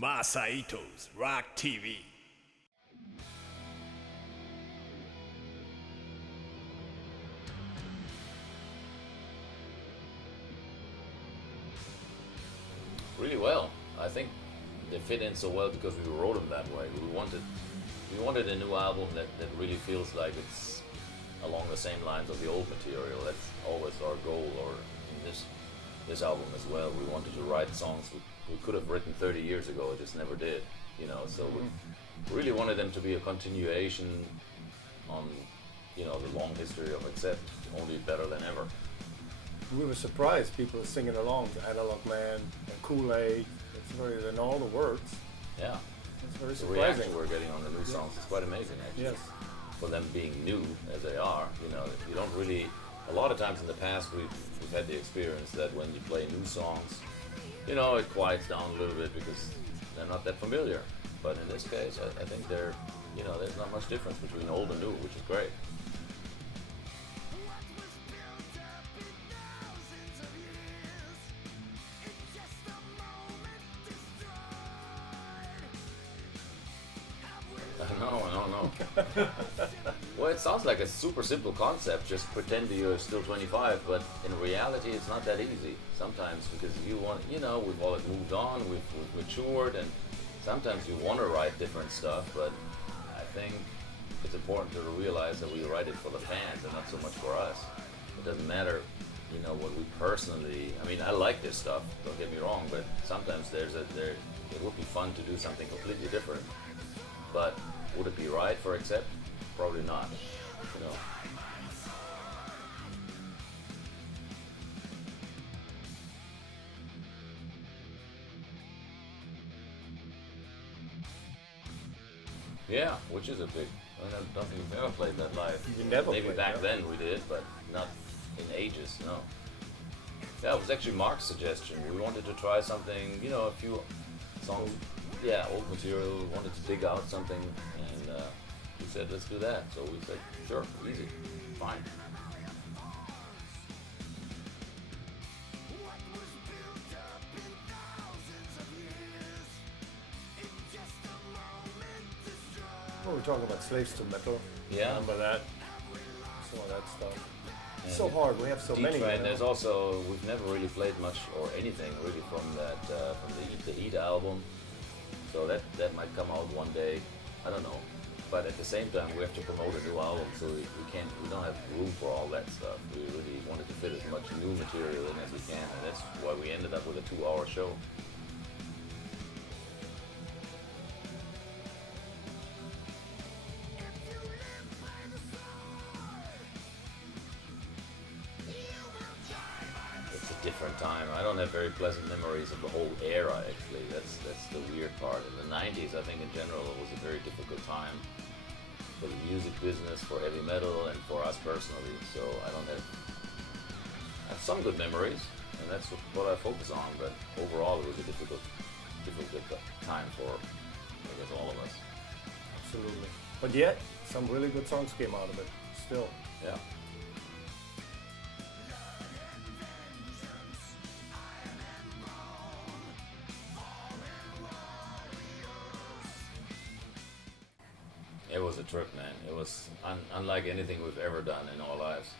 Masaito's Rock TV. Really well. I think they fit in so well because we wrote them that way. We wanted a new album that really feels like it's along the same lines of the old material. That's always our goal, or in this album as well. We wanted to write songs we could have written 30 years ago, it just never did, you know, so we really wanted them to be a continuation on, you know, the long history of Accept, only better than ever. We were surprised people were singing along to Analog Man and Kool-Aid. It's very, and all the words. Yeah. It's very The surprising. reaction we're getting on the new songs is quite amazing, actually. Yes. For them being new as they are, you know, you don't really. A lot of times in the past, we've had the experience that when you play new songs, you know, it quiets down a little bit because they're not that familiar. But in this case, I think they're, you know, there's not much difference between old and new, which is great. No. Well, it sounds like a super simple concept, just pretend that you're still 25, but in reality it's not that easy sometimes, because you want, you know, we've all moved on, we've matured, and sometimes you want to write different stuff, but I think it's important to realize that we write it for the fans and not so much for us. It doesn't matter, you know, what we personally, I mean, I like this stuff, don't get me wrong, but sometimes it would be fun to do something completely different. But would it be right for Accept? Probably not, you know. Yeah, which is a big. I don't think we've ever played that live. You never Maybe played back that. then we did, but not in ages, no. Yeah, it was actually Mark's suggestion. We wanted to try something, you know, a few songs. Yeah, old material, wanted to dig out something, and he said, let's do that. So we said, sure, easy, fine. Well, we're talking about Slaves to Metal. Yeah. Remember that? Some of that stuff. It's so hard. We have so many. And there's also, we've never really played much or anything really from that, from the Eat album. So that might come out one day, I don't know. But at the same time, we have to promote a new album, so we don't have room for all that stuff. We really wanted to fit as much new material in as we can, and that's why we ended up with a 2-hour show. Different time. I don't have very pleasant memories of the whole era, actually. That's the weird part. In the 90s, I think in general, it was a very difficult time for the music business, for heavy metal, and for us personally. So I have some good memories, and that's what I focus on. But overall, it was a difficult time for, I guess, all of us. Absolutely. But yet, some really good songs came out of it. Still. Yeah. It was a trip, man. It was unlike anything we've ever done in our lives.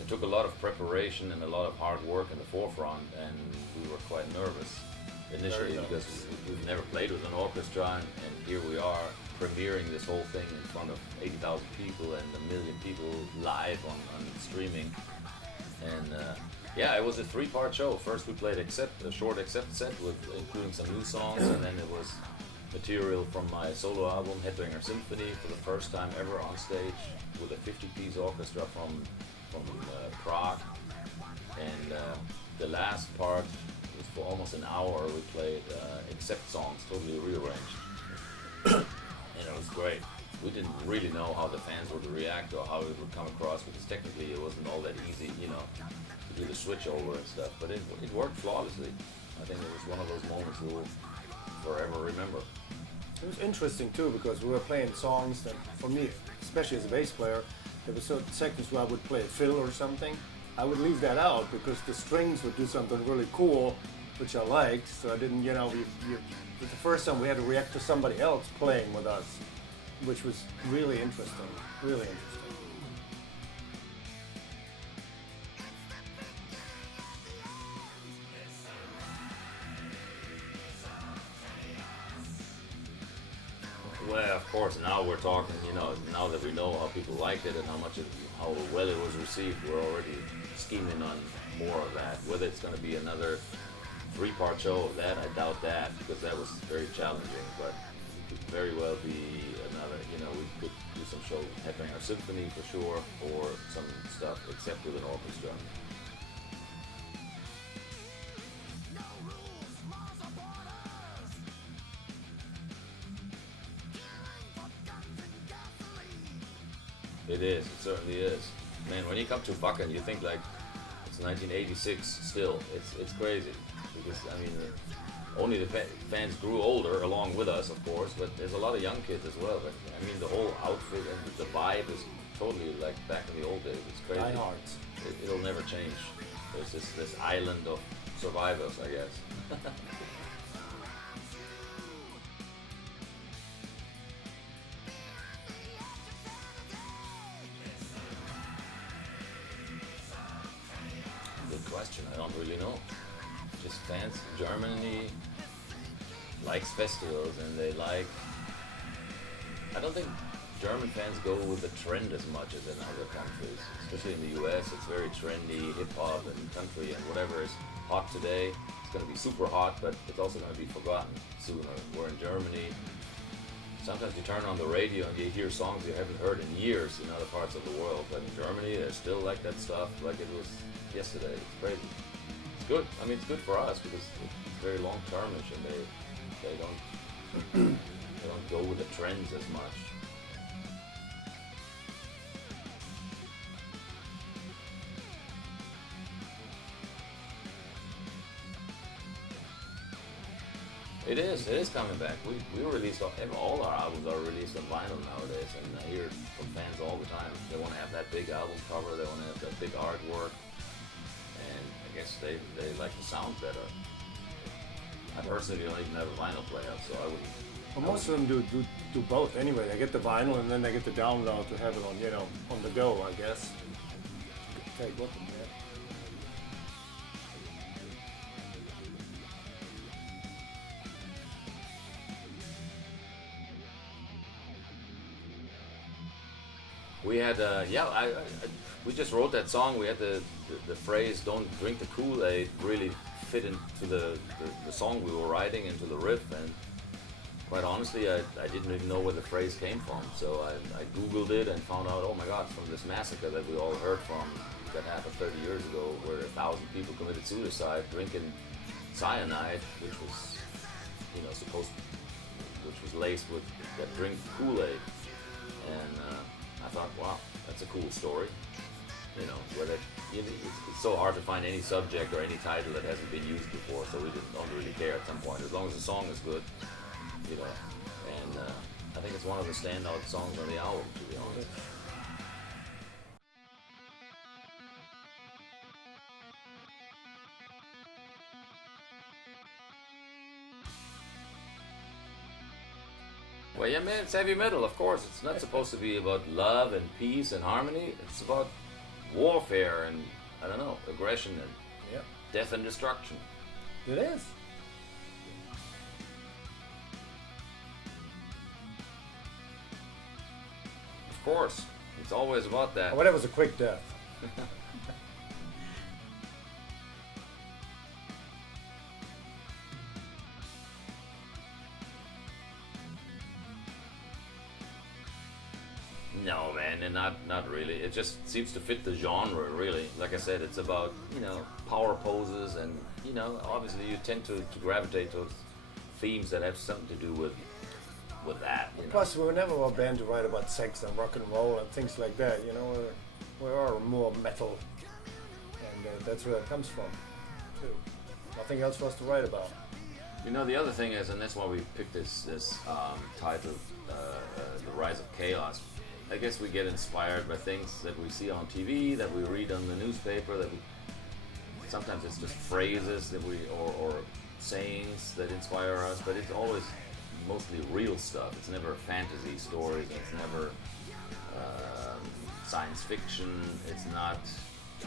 It took a lot of preparation and a lot of hard work in the forefront, and we were quite nervous initially because we've never played with an orchestra, and here we are premiering this whole thing in front of 80,000 people and 1 million people live on streaming. And yeah, it was a 3-part show. First we played a short Accept set with including some new songs, and then it was material from my solo album, Headbanger Symphony, for the first time ever on stage with a 50-piece orchestra from Prague. And the last part was for almost an hour. We played Accept songs, totally rearranged. And it was great. We didn't really know how the fans would react or how it would come across, because technically it wasn't all that easy, you know, to do the switch over and stuff. But it worked flawlessly. I think it was one of those moments we'll forever remember. It was interesting too, because we were playing songs that, for me, especially as a bass player, there were certain sections where I would play a fill or something. I would leave that out because the strings would do something really cool which I liked. So I didn't, it's the first time we had to react to somebody else playing with us, which was really interesting, really interesting. Well, of course, now we're talking, now that we know how people liked it and how well it was received, we're already scheming on more of that. Whether it's going to be another 3-part show of that, I doubt that, because that was very challenging, but it could very well be another, we could do some show happening our symphony for sure, or some stuff except with an orchestra. It is, it certainly is. Man, when you come to Bucken, you think like it's 1986 still. It's crazy. Because, only the fans grew older along with us, of course, but there's a lot of young kids as well. But, the whole outfit and the vibe is totally like back in the old days. It's crazy. Die Hards. It'll never change. There's this island of survivors, I guess. Question. I don't really know. Just fans in Germany likes festivals, and I don't think German fans go with the trend as much as in other countries. Especially in the US, it's very trendy, hip hop and country, and whatever is hot today, it's going to be super hot, but it's also going to be forgotten sooner. Where in Germany, sometimes you turn on the radio and you hear songs you haven't heard in years in other parts of the world, but in Germany, they're still like that stuff like it was yesterday. It's crazy. It's good. It's good for us because it's very long-termish, and they don't they don't go with the trends as much. It is coming back. We released all our albums are released on vinyl nowadays, and I hear from fans all the time. They want to have that big album cover. They want to have that big artwork. I guess they like the sound better. I personally don't even have a vinyl player, so I wouldn't. Well, most of them do both anyway. They get the vinyl and then they get the download to have it on the go, I guess. Take with them, yeah. We had, we just wrote that song. We had the phrase "Don't drink the Kool-Aid" really fit into the song we were writing, into the riff, and quite honestly, I didn't even know where the phrase came from. So I Googled it and found out, oh my God, from this massacre that we all heard from that happened 30 years ago, where 1,000 people committed suicide drinking cyanide, which was, which was laced with that drink Kool-Aid, and I thought, wow, that's a cool story. It's so hard to find any subject or any title that hasn't been used before, so we don't really care at some point, as long as the song is good, and I think it's one of the standout songs on the album, to be honest. Well, yeah, man, it's heavy metal, of course. It's not supposed to be about love and peace and harmony. It's about warfare and, aggression and death and destruction. It is. Of course. It's always about that. Well, that was a quick death. No, man, and not really. It just seems to fit the genre, really. Like I said, it's about, power poses, and, obviously you tend to gravitate towards themes that have something to do with that. Plus, we were never a band to write about sex and rock and roll and things like that, we are more metal, and that's where it comes from, too. Nothing else for us to write about. The other thing is, and that's why we picked this title, The Rise of Chaos. I guess we get inspired by things that we see on TV, that we read on the newspaper, sometimes it's just phrases that or sayings that inspire us, but it's always mostly real stuff. It's never fantasy stories, and it's never science fiction. It's not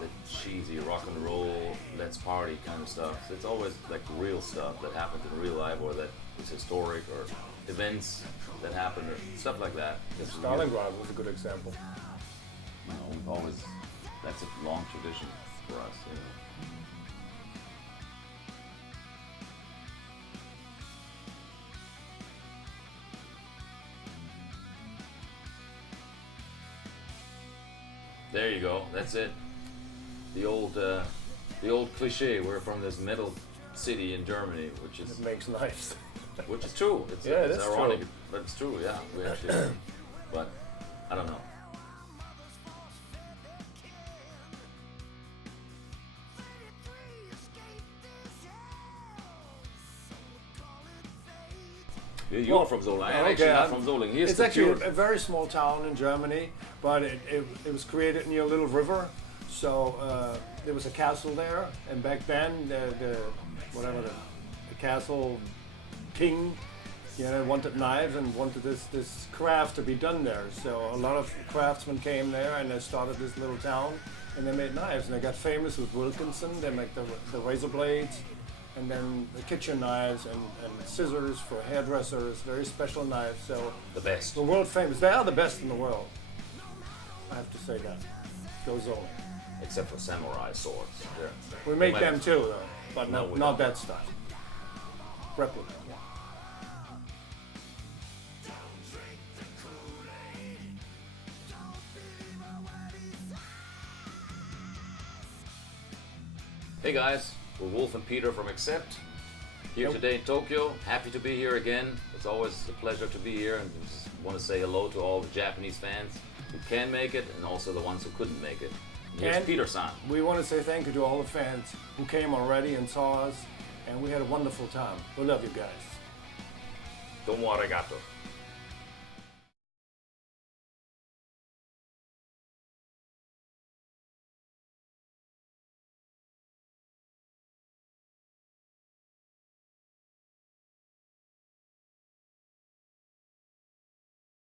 the cheesy rock and roll, let's party kind of stuff. So it's always like real stuff that happens in real life, or that is historic, or events that happen, or stuff like that. Stalingrad was a good example. You know, we've always, that's a long tradition for us. You know. There you go. That's it. The old cliche. We're from this metal city in Germany, which is It makes knives. which is true. It's, Yeah, it's that's ironic, true. but it's true. Yeah, we actually. But I don't know. You're from Solingen. I'm actually not from Solingen. Here's It's the actually pure- a very small town in Germany, but it was created near a little river. So there was a castle there, and back then the castle king, wanted knives and wanted this craft to be done there. So a lot of craftsmen came there, and they started this little town, and they made knives, and they got famous with Wilkinson. They make the razor blades, and then the kitchen knives and scissors for hairdressers, very special knives. So the best. the world famous. They are the best in the world. I have to say that. Goes on. Except for samurai swords. Yeah. We make might- them too, though, but No, we not don't. that style. Replica. Hey guys, we're Wolf and Peter from Accept. Here Yep. today in Tokyo. Happy to be here again. It's always a pleasure to be here, and just want to say hello to all the Japanese fans who can make it, and also the ones who couldn't make it. Here's And Peter-san. we want to say thank you to all the fans who came already and saw us, and we had a wonderful time. We love you guys. Domo arigato.